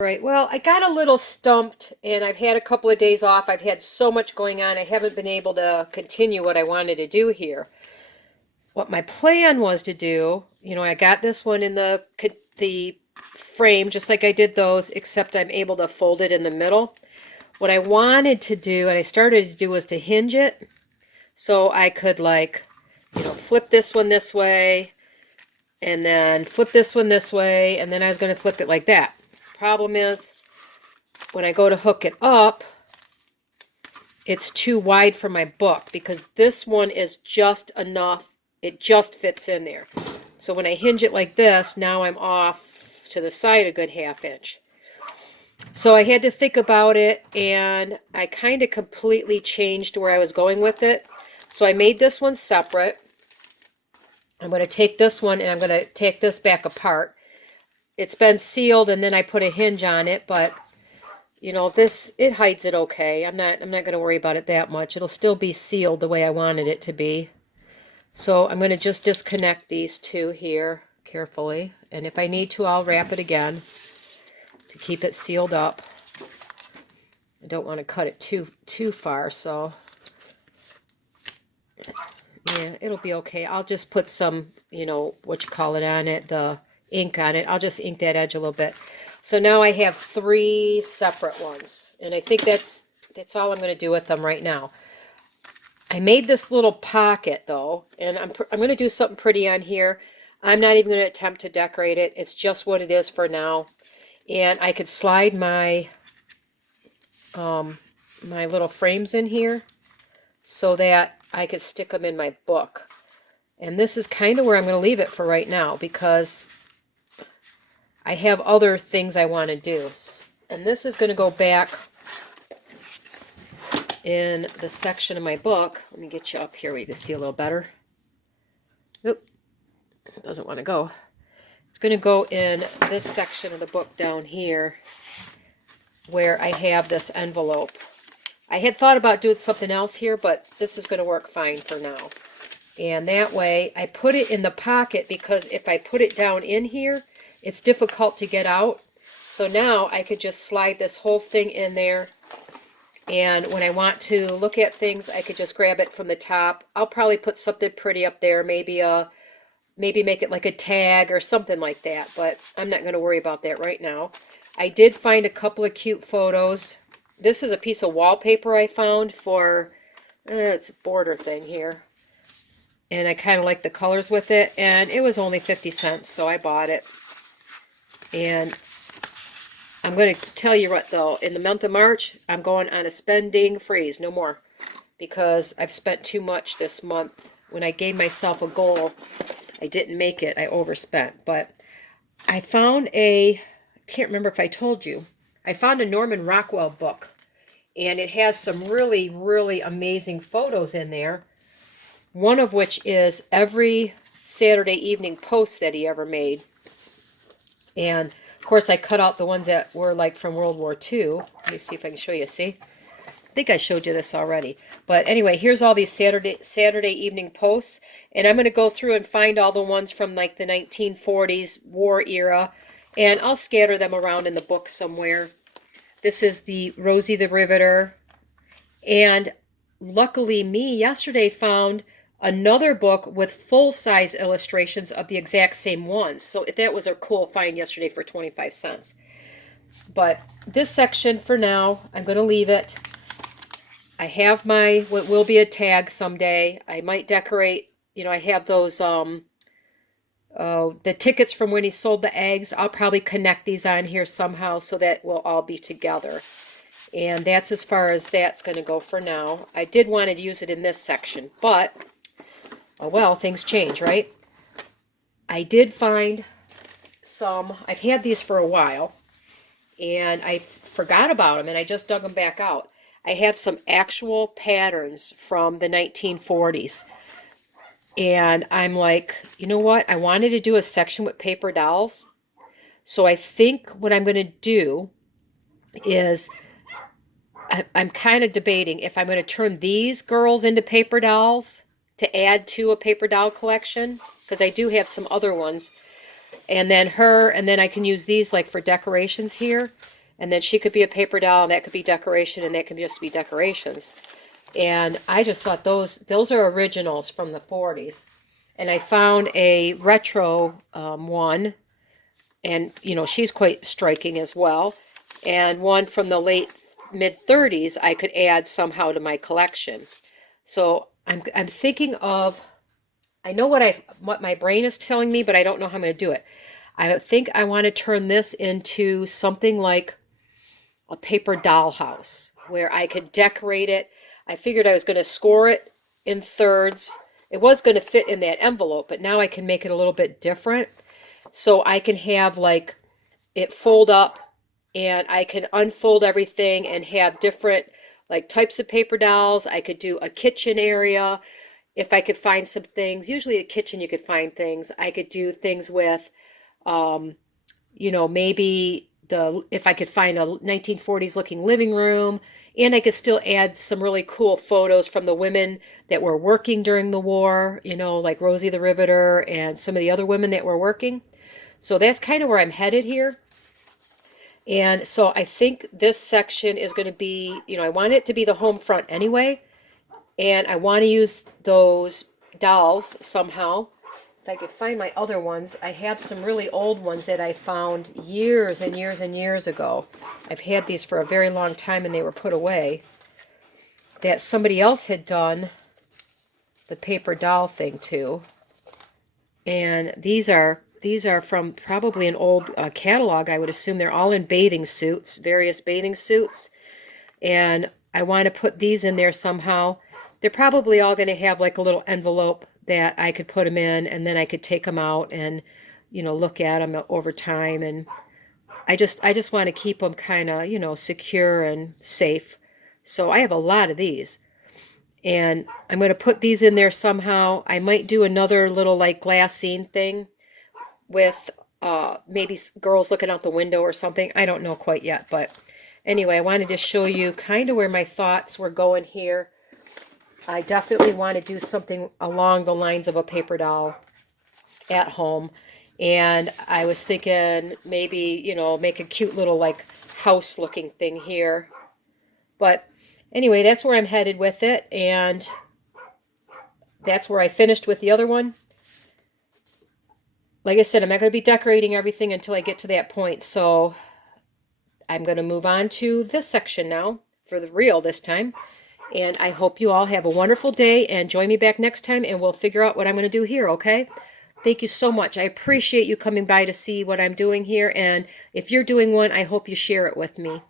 Right. Well, I got a little stumped and I've had a couple of days off. I've had so much going on. I haven't been able to continue what I wanted to do here. What my plan was to do, I got this one in the frame just like I did those, except I'm able to fold it in the middle. What I wanted to do and I started to do was to hinge it so I could flip this one this way and then flip this one this way, and then I was going to flip it like that. Problem is, when I go to hook it up, it's too wide for my book because this one is just enough. It just fits in there. So when I hinge it like this, now I'm off to the side a good ½ inch. So I had to think about it, and I kind of completely changed where I was going with it. So I made this one separate. I'm going to take this one and I'm going to take this back apart. It's been sealed and then I put a hinge on it, but this, it hides it okay. I'm not going to worry about it that much. It'll still be sealed the way I wanted it to be. So I'm going to just disconnect these two here carefully, and if I need to, I'll wrap it again to keep it sealed up. I don't want to cut it too far, so yeah, it'll be okay. I'll just put some, what you call it on it, the ink on it. I'll just ink that edge a little bit. So now I have 3 separate ones, and I think that's all I'm going to do with them right now. I made this little pocket though, and I'm going to do something pretty on here. I'm not even going to attempt to decorate it. It's just what it is for now. And I could slide my my little frames in here so that I could stick them in my book. And this is kind of where I'm going to leave it for right now because I have other things I want to do. And this is going to go back in the section of my book. Let me get you up here where you can see a little better. Oop, it doesn't want to go. It's going to go in this section of the book down here where I have this envelope. I had thought about doing something else here, but this is going to work fine for now. And that way, I put it in the pocket because if I put it down in here, it's difficult to get out. So now I could just slide this whole thing in there. And when I want to look at things, I could just grab it from the top. I'll probably put something pretty up there, maybe make it like a tag or something like that. But I'm not going to worry about that right now. I did find a couple of cute photos. This is a piece of wallpaper I found for, it's a border thing here. And I kind of like the colors with it. And it was only 50 cents, so I bought it. And I'm going to tell you what, though. In the month of March, I'm going on a spending freeze. No more. Because I've spent too much this month. When I gave myself a goal, I didn't make it. I overspent. But I found I can't remember if I told you. I found a Norman Rockwell book, and it has some really, really amazing photos in there. One of which is every Saturday evening post that he ever made. And, of course, I cut out the ones that were like from World War II. Let me see if I can show you. See? I think I showed you this already. But anyway, here's all these Saturday evening posts. And I'm going to go through and find all the ones from like the 1940s war era. And I'll scatter them around in the book somewhere. This is the Rosie the Riveter. And luckily me yesterday found another book with full-size illustrations of the exact same ones. So that was a cool find yesterday for 25 cents. But this section for now, I'm going to leave it. I have what will be a tag someday. I might decorate, I have those the tickets from when he sold the eggs. I'll probably connect these on here somehow so that we'll all be together. And that's as far as that's going to go for now. I did want to use it in this section, but, oh well, things change, right? I did find some, I've had these for a while, and I forgot about them, and I just dug them back out. I have some actual patterns from the 1940s. And I'm like, you know what? I wanted to do a section with paper dolls. So I think what I'm going to do is I'm kind of debating if I'm going to turn these girls into paper dolls to add to a paper doll collection, because I do have some other ones. And then I can use these like for decorations here. And then she could be a paper doll, and that could be decoration, and that could just be decorations. And I just thought those are originals from the 40s. And I found a retro one, and she's quite striking as well. And one from the late mid 30s I could add somehow to my collection. So I'm thinking of, I know what my brain is telling me, but I don't know how I'm going to do it. I think I want to turn this into something like a paper dollhouse where I could decorate it. I figured I was going to score it in thirds. It was going to fit in that envelope, but now I can make it a little bit different. So I can have like it fold up, and I can unfold everything and have different like types of paper dolls. I could do a kitchen area if I could find some things. Usually a kitchen you could find things. I could do things with maybe if I could find a 1940s looking living room, and I could still add some really cool photos from the women that were working during the war, like Rosie the Riveter and some of the other women that were working. So that's kind of where I'm headed here. And so I think this section is going to be, I want it to be the home front anyway. And I want to use those dolls somehow. If I could find my other ones, I have some really old ones that I found years and years and years ago. I've had these for a very long time, and they were put away. That somebody else had done the paper doll thing too. And these are from probably an old catalog. I would assume they're all in bathing suits, various bathing suits. And I want to put these in there somehow. They're probably all going to have like a little envelope that I could put them in, and then I could take them out and, look at them over time. And I just want to keep them kind of, secure and safe. So I have a lot of these. And I'm going to put these in there somehow. I might do another little like glass scene thing with maybe girls looking out the window or something. I don't know quite yet, but anyway, I wanted to show you kind of where my thoughts were going here. I definitely want to do something along the lines of a paper doll at home. And I was thinking maybe, make a cute little like house looking thing here. But anyway, that's where I'm headed with it. And that's where I finished with the other one. Like I said, I'm not going to be decorating everything until I get to that point. So I'm going to move on to this section now, for the real this time. And I hope you all have a wonderful day, and join me back next time, and we'll figure out what I'm going to do here, okay? Thank you so much. I appreciate you coming by to see what I'm doing here. And if you're doing one, I hope you share it with me.